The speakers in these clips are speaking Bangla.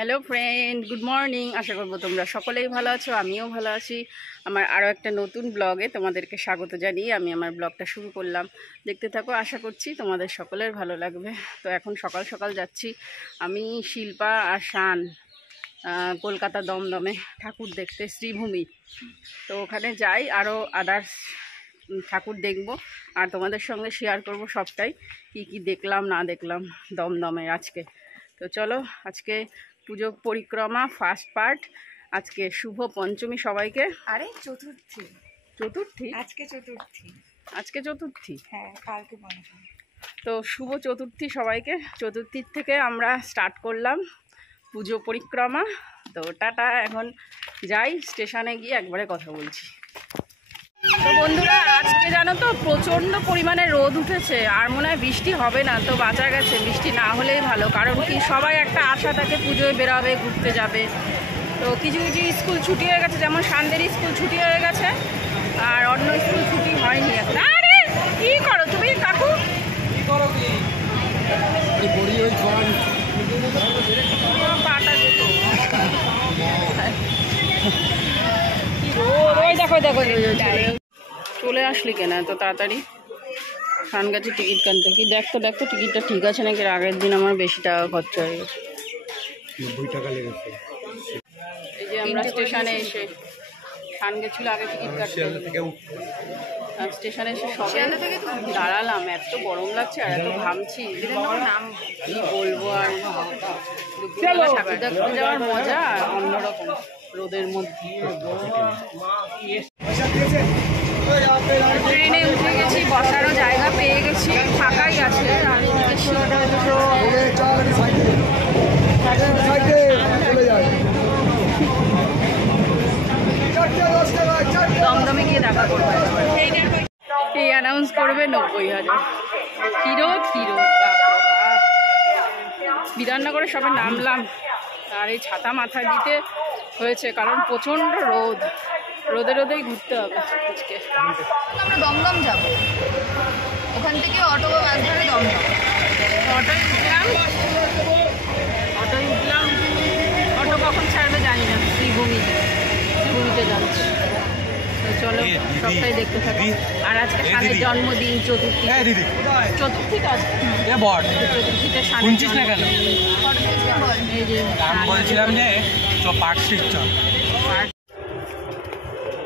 Hello friend, good morning. আশা করবো তোমরা সকলেই ভালো আছো, আমিও ভালো আছি। আমার আরও একটা নতুন ব্লগে তোমাদেরকে স্বাগত জানিয়ে আমি আমার ব্লগটা শুরু করলাম। দেখতে থাকো, আশা করছি তোমাদের সকলের ভালো লাগবে। তো এখন সকাল সকাল যাচ্ছি আমি, শিল্পা আর শান কলকাতা দমদমে ঠাকুর দেখতে, শ্রীভূমি। তো ওখানে যাই, আরও আদার্স ঠাকুর দেখব আর তোমাদের সঙ্গে শেয়ার করব সবটাই, কি কি দেখলাম না দেখলাম দমদমে আজকে। তো চলো, আজকে পুজো পরিক্রমা ফার্স্ট পার্ট। আজকে শুভ পঞ্চমী সবাইকে। আরে চতুর্থী, আজকে চতুর্থী, হ্যাঁ কালকে পঞ্চমী। তো শুভ চতুর্থী সবাইকে। চতুর্থীর থেকে আমরা স্টার্ট করলাম পুজো পরিক্রমা। তো টাটা, এখন যাই, স্টেশনে গিয়ে একবারে কথা বলছি। তো বন্ধুরা, আজকে জানো তো প্রচণ্ড পরিমাণে রোদ উঠেছে, আর মনে হয় বৃষ্টি হবে না। তো বাঁচা গেছে, বৃষ্টি না হলেই ভালো। কারণ কি, সবাই একটা আশা থাকে পুজোয় বেরোবে, ঘুরতে যাবে। তো কিছু কিছু স্কুল ছুটি হয়ে গেছে, যেমন সান্দের স্কুল ছুটি হয়ে গেছে, আর অন্য স্কুল ছুটি হয়নি এখন। আরে কি করো তুমি কাকু? পাটা যেত। ওই দেখো দেখো, চলে আসলি কেন এত তাড়াতাড়ি? খান গেছে টিকিট কানতে। কি দেখতো দেখতো টিকিটটা ঠিক আছে নাকি, আগের দিন আমার বেশি টাকা খরচা হয়ে গেছে। 90 টাকা লেগেছে। এই যে আমরা স্টেশনে এসে, খান গেছিল আগে টিকিট কাটতে, স্টেশনে এসে সবে দাঁড়ালাম। এত গরম লাগছে আর এত ঘামছি, কি বলবো। আর ঠাকুর দেখতে যাওয়ার মজা অন্যরকম রোদের মধ্যে। ট্রেনে উঠে গেছি, বসারও জায়গা পেয়ে গেছি, ফাঁকাই আছে। আর দমদমে গিয়ে দেখা করবো, এই অ্যানাউন্স করবে 90,000 হিরো। বিধাননগরে সবে নামলাম, আর এই ছাতা মাথায় দিতে হয়েছে কারণ প্রচণ্ড রোদ। রোদেই ঘুরতে হবে আজকে। আমরা দমদম যাব, ওখান থেকে অটো বা বাস ধরে দমদম। অটোয় উঠলাম। অটো কখন ছাড়বে জানি না। শ্রীভূমিতে যাচ্ছি। তো চলো, সবটাই দেখতে থাকি। আর আজকে শানের জন্মদিন, চতুর্থী। চতুর্থীটা চতুর্থীতে শুনছিস না কেন? এই যে বলছিলাম যে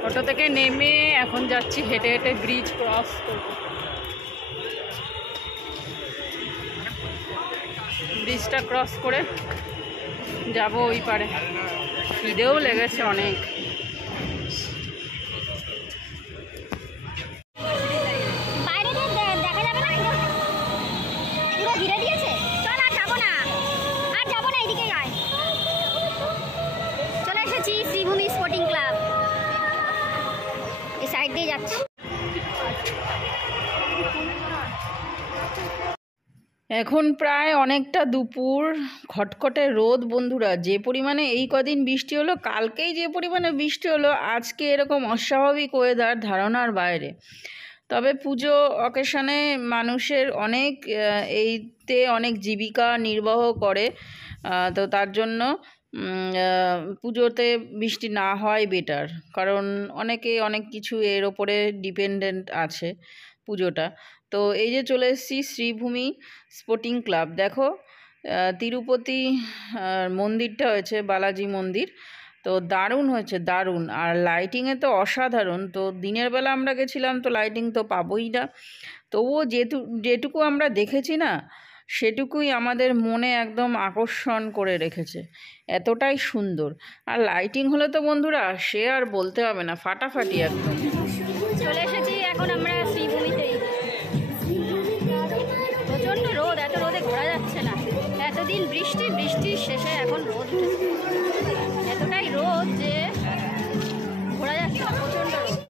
অটো থেকে নেমে এখন যাচ্ছি হেঁটে হেঁটে ব্রিজ ক্রস করব। ব্রিজটা ক্রস করে যাব ওই পারে। খিদেও লেগেছে অনেক। শ্রীভূমি স্পোর্টিং ক্লাব, এই সাইড দিয়ে যাচ্ছি। এখন প্রায় অনেকটা দুপুর, খটখটে রোদ বন্ধুরা। যে পরিমাণে এই কদিন বৃষ্টি হলো, কালকেই যে পরিমাণে বৃষ্টি হলো, আজকে এরকম অস্বাভাবিক ওয়েদার ধারণার বাইরে। তবে পুজো অকেশনে মানুষের এইতে অনেক জীবিকা নির্বাহ করে। তো তার জন্য পুজোতে বৃষ্টি না হয় বেটার, কারণ অনেকে অনেক কিছু এর ওপরে ডিপেন্ডেন্ট আছে পুজোটা। তো এই যে চলে এসেছি শ্রীভূমি স্পোর্টিং ক্লাব। দেখো, তিরুপতি মন্দিরটা হয়েছে, বালাজি মন্দির। তো দারুণ হয়েছে, দারুণ। আর লাইটিংয়ে তো অসাধারণ। তো দিনের বেলা আমরা গেছিলাম, তো লাইটিং তো পাবোই না। তবুও যেটুকু আমরা দেখেছি না, সেটুকুই আমাদের মনে একদম আকর্ষণ করে রেখেছে। এতটাই সুন্দর। আর লাইটিং হলে তো বন্ধুরা সে আর বলতে হবে না, ফাটাফাটি একদম। চলে এসেছি এখন আমরা শ্রীভূমিতেই। প্রচণ্ড রোদ, এত রোদে ঘোরা যাচ্ছে না। এতদিন বৃষ্টির শেষে এখন রোদ উঠেছে। এতটাই রোদ যে ঘোরা যাচ্ছে না, প্রচণ্ড রোদ।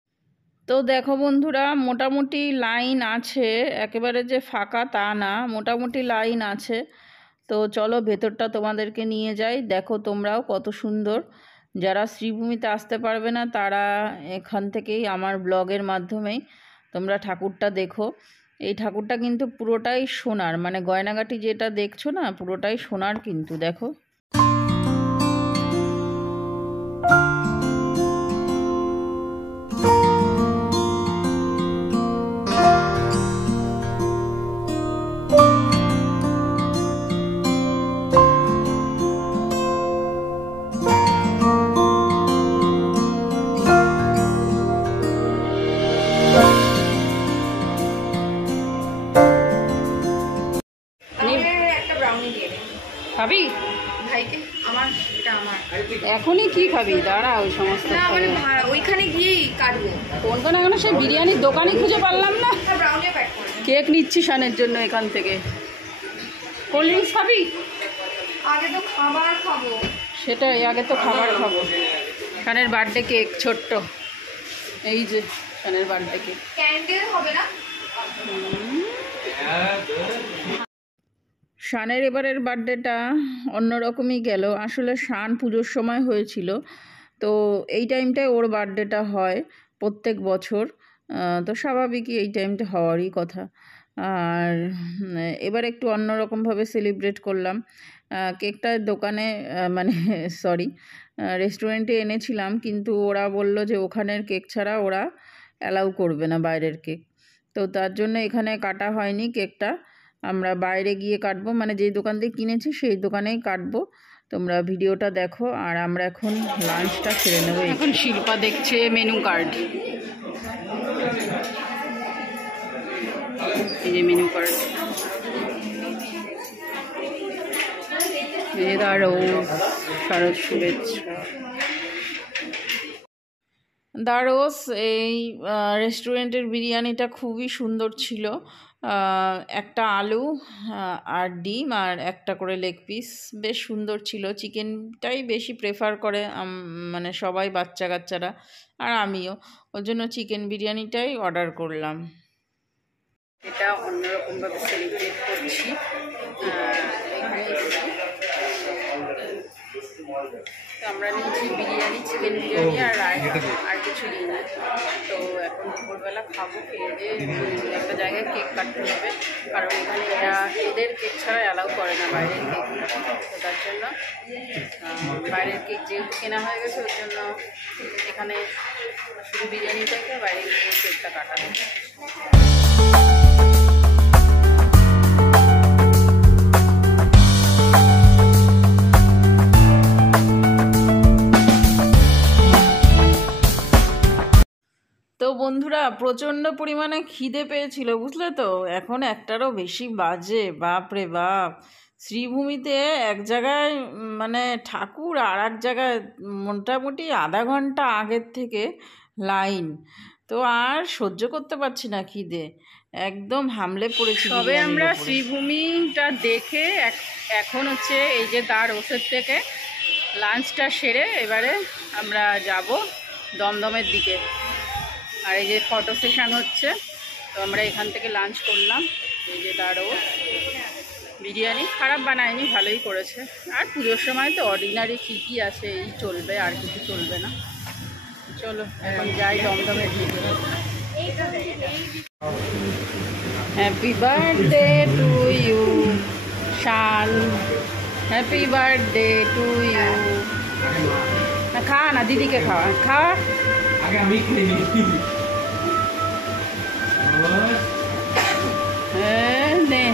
তো দেখো বন্ধুরা, মোটামুটি লাইন আছে, একেবারে যে ফাঁকা তা না, মোটামুটি লাইন আছে। তো চলো ভেতরটা তোমাদেরকে নিয়ে যাই, দেখো তোমরাও কত সুন্দর। যারা শ্রীভূমিতে আসতে পারবে না, তারা এখান থেকেই আমার ব্লগের মাধ্যমেই তোমরা ঠাকুরটা দেখো। এই ঠাকুরটা কিন্তু পুরোটাই সোনার, মানে গয়নাগাটি যেটা দেখছো না, পুরোটাই সোনার কিন্তু। দেখো। ভাইকে, আমার এটা আমার এখনই কি খাবি? দাঁড়া, ওই সমস্ত না, মানে ওইখানে গিয়েই কাটবো। কোনখানে এখনো সেই বিরিয়ানির দোকানই খুঁজে পারলাম না। ব্রাউনিও প্যাক করে কেক নিচ্ছি শানের জন্য এখান থেকে। কোল্ড ড্রিঙ্কস খাবি? আগে তো খাবার খাবো। সেটাই, আগে তো খাবার খাবো। শানের বার্থডে কেক, ছোট্ট, এই যে শানের বার্থডে কেক। ক্যান্ডেল হবে না? শানের এবারের বার্থডেটা অন্যরকমই গেল। আসলে শান পুজোর সময় হয়েছিল, তো এই টাইমটায় ওর বার্থডেটা হয় প্রত্যেক বছর, তো স্বাভাবিকই এই টাইমটা হওয়ারই কথা। আর এবার একটু অন্যরকমভাবে সেলিব্রেট করলাম। কেকটা দোকানে মানে সরি রেস্টুরেন্টে এনেছিলাম, কিন্তু ওরা বলল যে ওখানের কেক ছাড়া ওরা অ্যালাউ করবে না বাইরের কেক, তো তার জন্য এখানে কাটা হয়নি কেকটা। আমরা বাইরে গিয়ে কাটবো, মানে যেই দোকান থেকে কিনেছি সেই দোকানেই কাটবো। তোমরা ভিডিওটা দেখো। আর আমরা এখন লাঞ্চটা সেরে নেবো। এখন শিল্পা দেখছে মেনু কার্ড, এই যে মেনু কার্ড। এই দারোস, শারদ শুভেচ্ছা। দারোস এই রেস্টুরেন্টের বিরিয়ানিটা খুবই সুন্দর ছিল। একটা আলু আর ডিম আর একটা করে লেগ পিস, বেশ সুন্দর ছিল। চিকেনটাই বেশি প্রেফার করে মানে সবাই, বাচ্চা কাচ্চারা আর আমিও, ওর জন্য চিকেন বিরিয়ানিটাই অর্ডার করলাম। এটা অন্যরকমভাবে সেলিব্রেট করছি। আমরা নিয়েছি বিরিয়ানি, চিকেন বিরিয়ানি আর কিছু নিই না। তো এখন দুপুরবেলা খাবো, খেয়ে দিয়ে একটা জায়গায় কেক কাটতে হবে, কারণ এখানে এদের কেক ছাড়া অ্যালাউ করে না বাইরের কেক। তো তার জন্য বাইরের কেক যেহেতু কেনা হয়ে গেছে, ওর জন্য এখানে শুধু বিরিয়ানিটাকে বাইরে গিয়ে কেকটা কাটা হবে। তো বন্ধুরা, প্রচণ্ড পরিমাণে খিদে পেয়েছিল, বুঝলে তো। এখন একটারও বেশি বাজে, বাপ রে বাপ। শ্রীভূমিতে এক জায়গায় মানে ঠাকুর, আর এক জায়গায় মোটামুটি আধা ঘন্টা আগের থেকে লাইন। তো আর সহ্য করতে পারছি না খিদে, একদম হামলে পড়েছি। তবে আমরা শ্রীভূমিটা দেখে এখন হচ্ছে এই যে দারোসের থেকে লাঞ্চটা সেরে এবারে আমরা যাব দমদমের দিকে। আর এই যে ফটো সেশন হচ্ছে, তো আমরা এখান থেকে লাঞ্চ করলাম। এই যে দারোস বিরিয়ানি, খারাপ বানায়নি, ভালোই করেছে। আর পুজোর সময় তো অর্ডিনারি কী আছে, এই চলবে, আর কিছু চলবে না। চলো এখন যাই দমদমের দিকে। Happy birthday to you Shaan, happy birthday to you. না খা না, দিদিকে খাওয়া, খাওয়া আগে আমি খেয়ে নিই। নে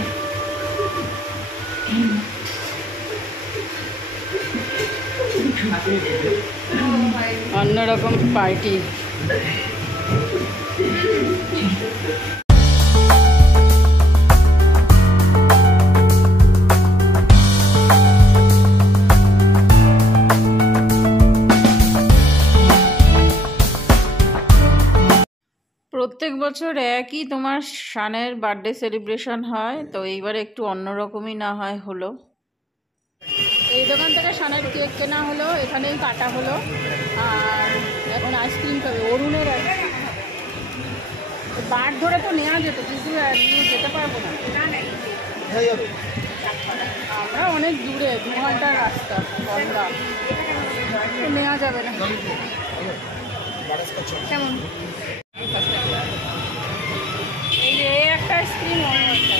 অন্যরকম পার্টি। প্রত্যেক বছর একই তোমার শানের বার্থডে সেলিব্রেশন হয়, তো এইবার একটু অন্যরকমই না হয় হলো। এই দোকান থেকে শানের কেক কেনা হলো, এখানেই কাটা হলো। আর এখন আইসক্রিম খাবে, অরুণের আইসক্রিম। বাট ধরে তো নেওয়া যেত, কিন্তু নিয়ে যেতে পারবো না, আমরা অনেক দূরে, 2 ঘন্টার রাস্তা, গঙ্গা, নেওয়া যাবে না। কেমন? এই যে একটা আইসক্রিম,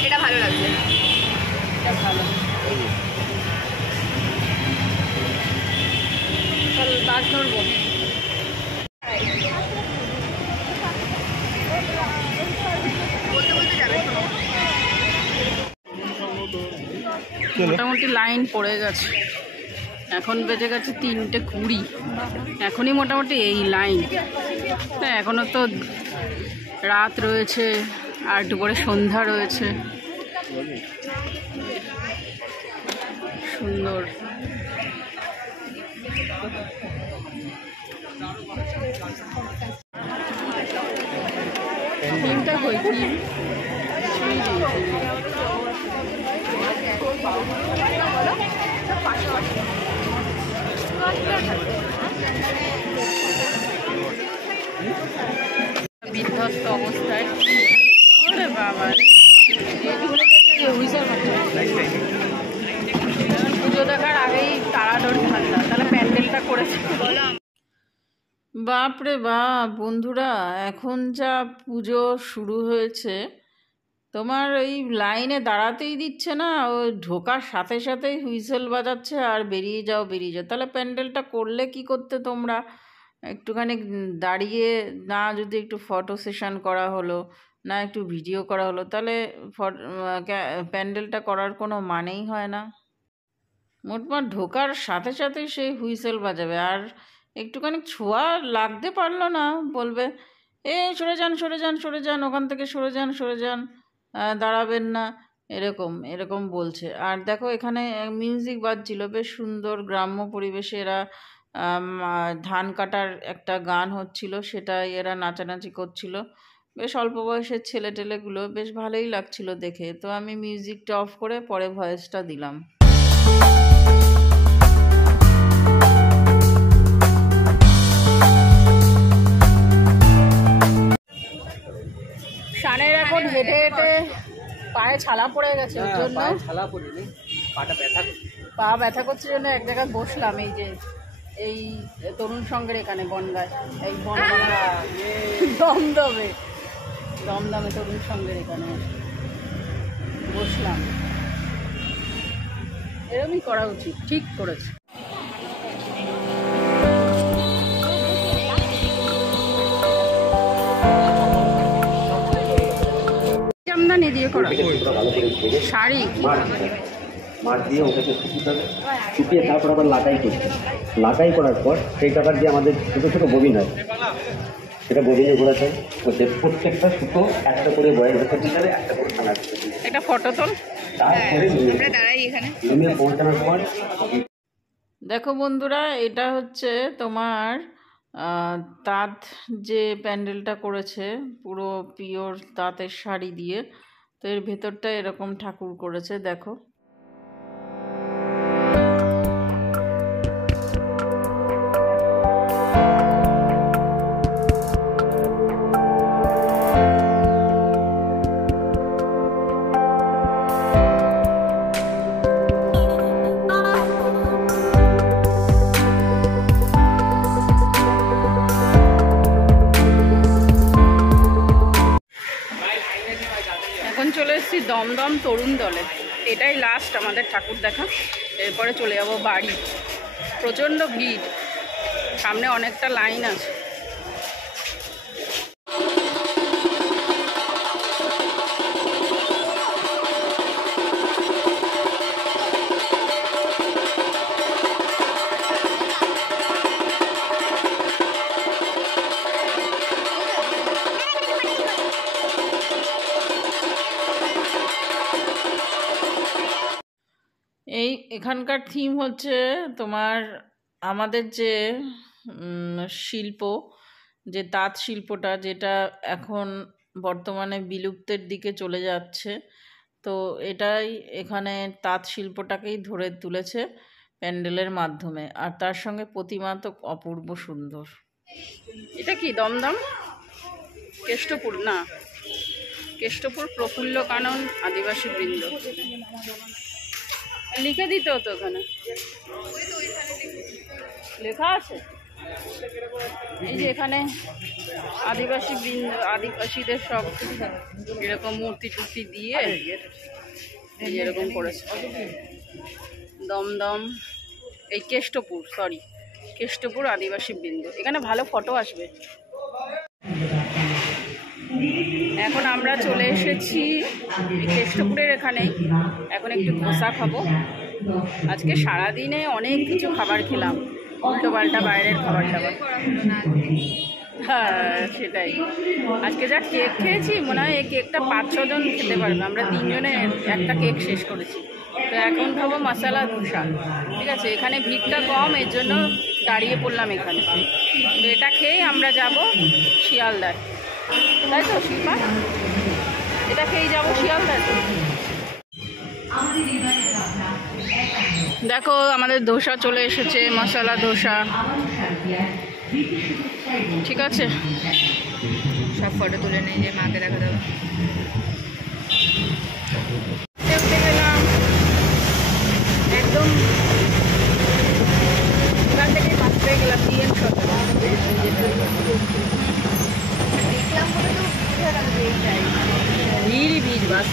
এটা ভালো লাগছে, এটা ভালো। চল বাস ধরবো। বলতে বলতে যাবে, শোনো। মোটামুটি লাইন পড়ে গেছে, এখন বেজে গেছে 3:20। এখনই মোটামুটি এই লাইন। হ্যাঁ, এখনও তো রাত রয়েছে, আর দুপুরে সন্ধ্যা রয়েছে। সুন্দর। থিমটা কই থিম বিধ্বস্ত অবস্থায়। ওরে বাবা, পুজো দেখার আগেই তাড়াতাড়ি ঠান্ডা, তাহলে প্যান্ডেলটা করেছে। বাপরে বাপ বন্ধুরা, এখন যা পুজো শুরু হয়েছে, তোমার এই লাইনে দাঁড়াতেই দিচ্ছে না, ওই ঢোকার সাথে সাথেই হুইসেল বাজাচ্ছে আর বেরিয়ে যাও বেরিয়ে যাও। তাহলে প্যান্ডেলটা করলে কি করতে তোমরা? একটুখানি দাঁড়িয়ে না যদি একটু ফটো সেশন করা হলো, না একটু ভিডিও করা হলো, তাহলে প্যান্ডেলটা করার কোনো মানেই হয় না। মোটমাট ঢোকার সাথে সাথেই সেই হুইসেল বাজাবে, আর একটুখানি ছোঁয়া লাগতে পারলো না, বলবে এ সরে যান সরে যান সরে যান, ওখান থেকে সরে যান সরে যান, দাঁড়াবেন না, এরকম এরকম বলছে। আর দেখো এখানে মিউজিক বাজছিল, বেশ সুন্দর গ্রাম্য পরিবেশে এরা ধান কাটার একটা গান হচ্ছিল, সেটা এরা নাচানাচি করছিল। বেশ অল্প বয়সের ছেলে টেলেগুলো, বেশ ভালোই লাগছিল দেখে। তো আমি মিউজিকটা অফ করে পরে ভয়েসটা দিলাম। শানের এখন হেঁটে হেঁটে পায়ে ছালা পড়ে গেছে, ওর জন্য ছালা পড়িনি, পাটা ব্যথা করছে। পা ব্যথা করছে জন্য এক জায়গায় বসলাম, এই যে এই তরুণ সঙ্গের এখানে বনগায়, এই দমদমে দমদমে তরুণ সঙ্গের এখানে বসলাম। এরকমই করা উচিত, ঠিক করেছে। জামদানি দিয়ে করা শাড়ি, মাছ দিয়ে ওটাকে শুকিয়ে হবে, শুকিয়ে তারপর আবার লাটাই করছি। লাটাই করার পর সেই টাকার যে আমাদের ছোটো ছোটো ববিন হয়, সেটা ববিনে ঘোরাতে হচ্ছে। প্রত্যেকটা সুতো একটা করে বয়ের ভেতর দিতে হবে, একটা করে থানার ভেতর দিতে হবে। একটা ফটো তোল। তারপরে রুমে পৌঁছানোর পর দেখো বন্ধুরা, এটা হচ্ছে তোমার তাঁত যে প্যান্ডেলটা করেছে, পুরো পিওর তাঁতের শাড়ি দিয়ে। তো এর ভেতরটা এরকম ঠাকুর করেছে, দেখো। এখন চলে এসেছি দমদম তরুণ দলে, এটাই লাস্ট আমাদের ঠাকুর দেখা, এরপরে চলে যাব বাড়ি। প্রচণ্ড ভিড়, সামনে অনেকটা লাইন আছে। এখানকার থিম হচ্ছে তোমার আমাদের যে শিল্প, যে তাঁত শিল্পটা, যেটা এখন বর্তমানে বিলুপ্তের দিকে চলে যাচ্ছে। তো এটাই এখানে তাঁত শিল্পটাকেই ধরে তুলেছে প্যান্ডেলের মাধ্যমে, আর তার সঙ্গে প্রতিমা তো অপূর্ব সুন্দর। এটা কি দমদম কেষ্টপুর? না, কেষ্টপুর প্রফুল্ল কানন আদিবাসী বৃন্দ লিখে দিতে হতো, ওখানে লেখা আছে। এই যে এখানে আদিবাসী বৃন্দ, আদিবাসীদের সব এরকম মূর্তি টুর্তি দিয়ে এই এরকম করেছে। দমদম, এই কেষ্টপুর, সরি কেষ্টপুর আদিবাসী বৃন্দ। এখানে ভালো ফটো আসবে। এখন আমরা চলে এসেছি কেষ্টপুরের এখানেই। এখন একটু ধোসা খাবো। আজকে সারাদিনে অনেক কিছু খাবার খেলাম, উল্টো পাল্টা বাইরের খাবার টাবার। হ্যাঁ সেটাই। আজকে যা কেক খেয়েছি মনে হয় এই কেকটা 5-6 জন খেতে পারবে। আমরা 3 জনে একটা কেক শেষ করেছি। তো এখন খাবো মশলা ধোসা। ঠিক আছে, এখানে ভিড়টা কম, এর জন্য দাঁড়িয়ে পড়লাম এখানে। তো এটা খেয়েই আমরা যাব শিয়ালদায়, তাই তো শিল্পা? এটা খেয়েই যাবো শিয়ালদায়। তো দেখো আমাদের ধোসা চলে এসেছে, মশলা ধোসা। ঠিক আছে, সব ফটো তুলে নিয়ে যে মাকে দেখা দেবো। দেখতে গেলাম একদম এখান থেকে পাশ পেয়ে গেলাম বিএন সতেরো। দেখলাম বলে তো বুঝে গেল যে এইটাই। ভিড়ই ভিড় বাস।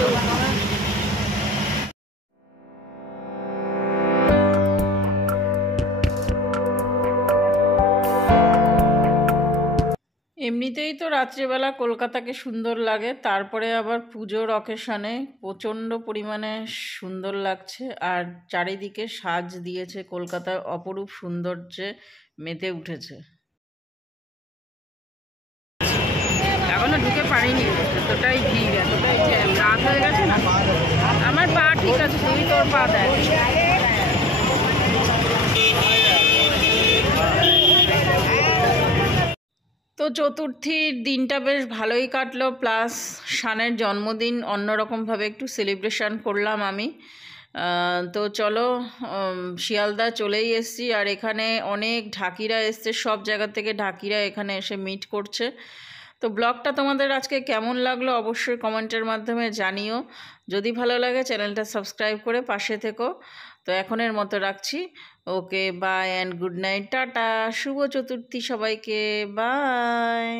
এমনিতেই তো রাত্রিবেলা কলকাতাকে সুন্দর লাগে, তারপরে আবার পুজোর অকেশনে প্রচণ্ড পরিমাণে সুন্দর লাগছে। আর চারিদিকে সাজ দিয়েছে, কলকাতার অপরূপ সৌন্দর্যে মেতে উঠেছে। এখনো ঢুকে পারিনি, এতটাই ভিড়, এতটাই জ্যাম, রাত হয়ে গেছে না। আমার পা ঠিক আছে, তুই তোর পা দেখ। তো চতুর্থীর দিনটা বেশ ভালোই কাটলো, প্লাস শানের জন্মদিন অন্যরকমভাবে একটু সেলিব্রেশন করলাম আমি। তো চলো, শিয়ালদা চলেই এসেছি। আর এখানে অনেক ঢাকিরা এসছে, সব জায়গা থেকে ঢাকিরা এখানে এসে মিট করছে। তো ব্লগটা তোমাদের আজকে কেমন লাগলো অবশ্যই কমেন্টের মাধ্যমে জানিও। যদি ভালো লাগে চ্যানেলটা সাবস্ক্রাইব করে পাশে থেকো। তো এখনের মতো রাখছি। Okay, bye and good night, tata, শুভ চতুর্থী সবাইকে, বাই।